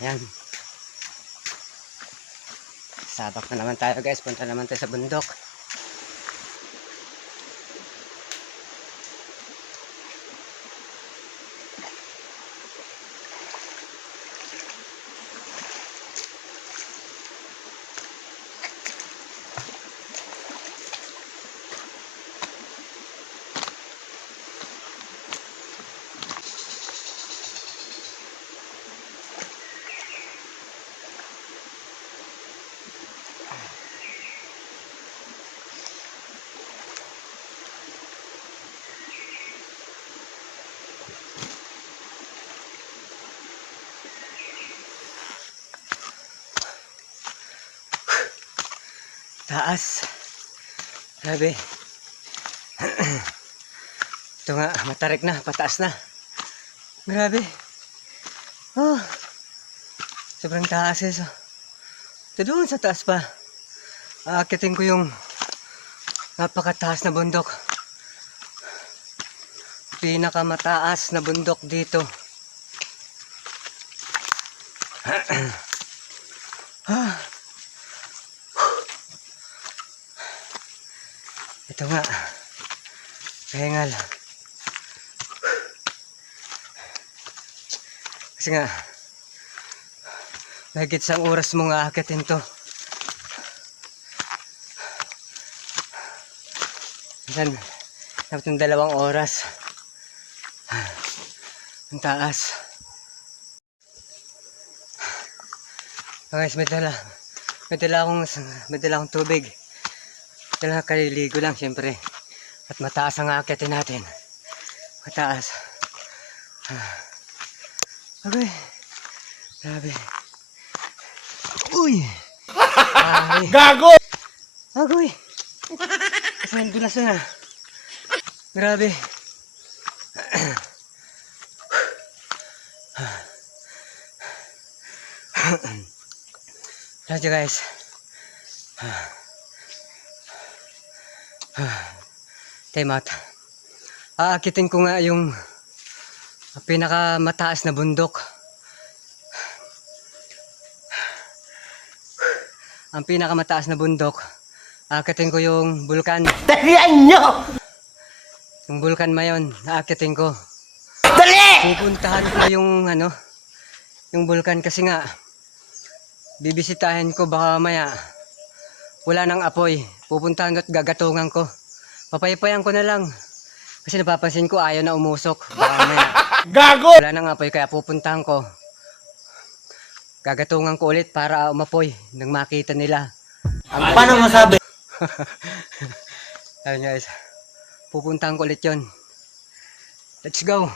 Ayan. Sabak na naman tayo guys. Punta naman tayo sa bundok. Taas. Grabe. Ito nga, matarik na, pataas na. Grabe. Oh. Sobrang taas eh. Ito doon sa taas pa. Aakitin ko yung napakataas na bundok. Pinakamataas na bundok dito. Ito nga, pahingal. Kasi nga, mahigit isang oras mong aakitin to. Minsan, dapat ng 2 oras. Ang taas. Guys, may dala akong tubig. Kailangan kaliligo lang siyempre. At mataas ang aakitin natin. Mataas. Okay. Grabe. Uy! Ay. Gago! Agoy! Kasi nandulas na. Grabe. Radyo guys. Time out. Aakitin ko nga yung pinakamataas na bundok. Ang pinakamataas na bundok. Aakitin ko yung bulkan. Dalian nyo! Yung bulkan mayon, aakitin ko. Dali! Pupuntahan ko yung bulkan kasi nga bibisitahin ko baka maya wala nang apoy. Pupuntahan ko at gagatungan ko. Papayapayan ko na lang. Kasi napapansin ko ayaw na umusok. Baka maya Gago! wala nang apoy kaya pupuntahan ko. Gagatungan ko ulit para umapoy nang makita nila. Paano masabi? Ayun guys. Pupuntahan ko ulit yun. Let's go.